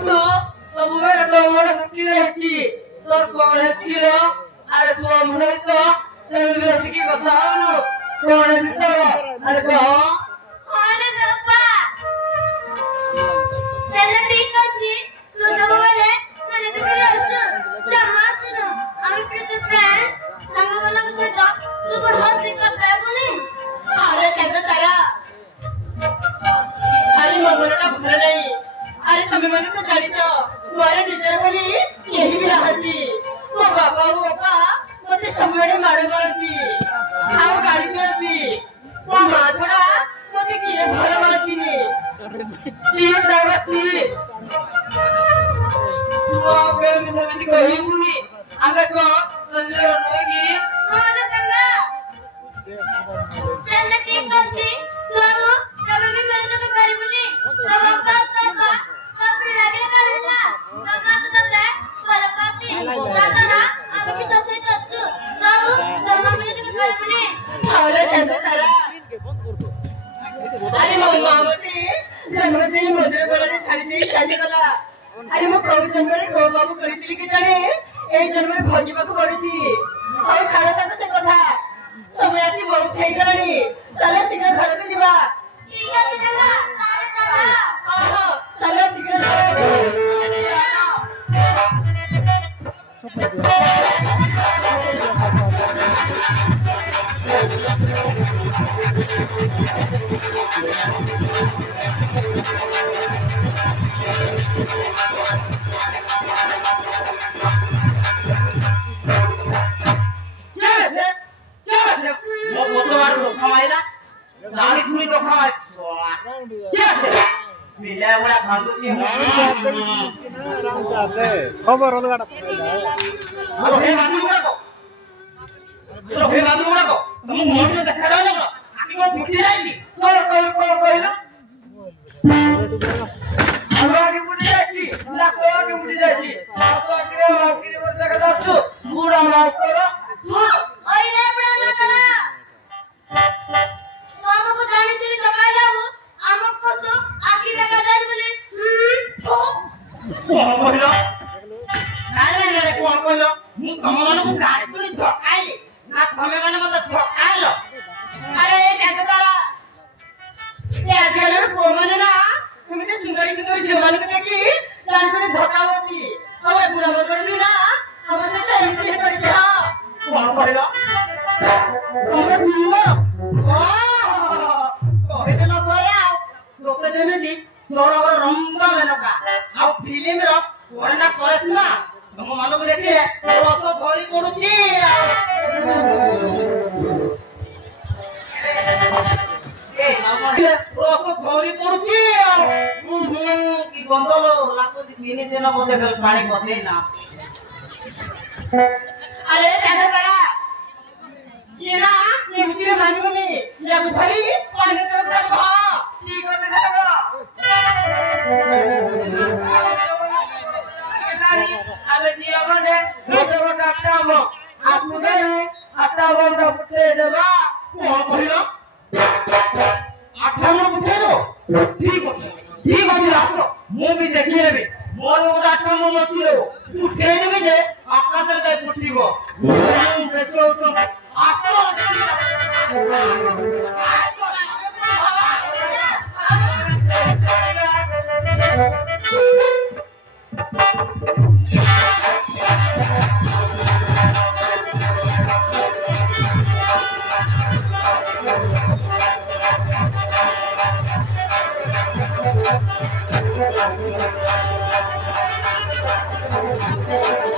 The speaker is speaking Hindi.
तू सब मेरे तो मोड़ा सकी रहती तोर कौन है किलो अरे तू हमने तो सब मेरे सकी बताओ नो कौन है तो अरे कहो कौन है गप्पा चल ठीक ଅଛି तू सब बोले मैंने तो कर रहा जमा सुनो আমি প্রিয় फ्रेंड संगवाला के साथ तू को हाथ निकाल पाएगा नहीं अरे कहता तारा अरे मगरटा भर नहीं अरे तमे मने तो जानी तो तुम्हारे टीचर बोली यही भी रहती तो बाबा मते सबड़े मारे मारती आओ गाड़ी करती तो मां छोड़ा मते किए भर मारती नी जी सावती तू पे में समिति कही बुनी आगे को संजय होगी हां ना संगा चल ठीक ଅଛି तू कभी भी मेरे को करबुनी तो बाबा सब लागले करला मामा तो तबले फलपाती दादा ना आम्ही की तसे करतो जाऊ मामा मेरे को करबुनी अरे चंद तारा अरे मामावती जन्मदिन मधुर बराने छाड़ी देई चाली गला अरे मो कवि जन्मरे गो बाबू करितली के जाने ए जन्मरे भगिबा को पड़ुची और छाड़ा ता से कथा समय आसी बहुत થઈ ગલાણી चले शीघ्र घर को जीवा ठीक है चला चला आहा चले शीघ्र गाड़ी थोड़ी तो खाच क्या से मिले वाला खातो के खबर अलग हेलो हे बाबू गुड़ा को तुम मोर में देखा रहो ना आके को फुटी जाई तो कहलो आगे फुटी जाई ना को आगे फुटी जाई आप आगे वर्षा का दाचो गुड़ा माफ करो तू ओए रे बड़ा ना करा तो हमको जाने से दबा जाओ हमको तो आखिर लगा जाए बोले तो कहलो नाले कोन कहलो मु तम माने को गाड़ी सुनी धकाइले ना तमे माने मते धकाइलो अरे केते तारा ए आजकल को माने ना तुमते सुंदरी झियो माने तो की जाने सुनी धकावती अब पूरा बदबड़ी ना हम से इतनी कर के हां कोन कहलो तमे सुनो कहते न सोया सोते जेमिति सोरवर रंबा मेनका आ फिल्म रो कोरना करसना हम मानो को देखिए रस धरी पडुची ए मामा रस धरी पडुची की गंदलो लागो दिन दिन मते गल पानी पते ना अरे जाने करा ये ना ये मुझे मालूम नहीं ये गुथरी पानी तो कर भा ठीक है बेचारा अबे जी अपने मोटे मोटे आटा आपको दे आटा बंद फुटे देबा कौन कहलो आटा मन फुटे दो ठीक है रास्ता मु भी देखि लेबे मोर मोटा आटा मन मचुलो फुटे देबे जे आकाश रे जाय फुटिबो बेसो तो आसो Thank you.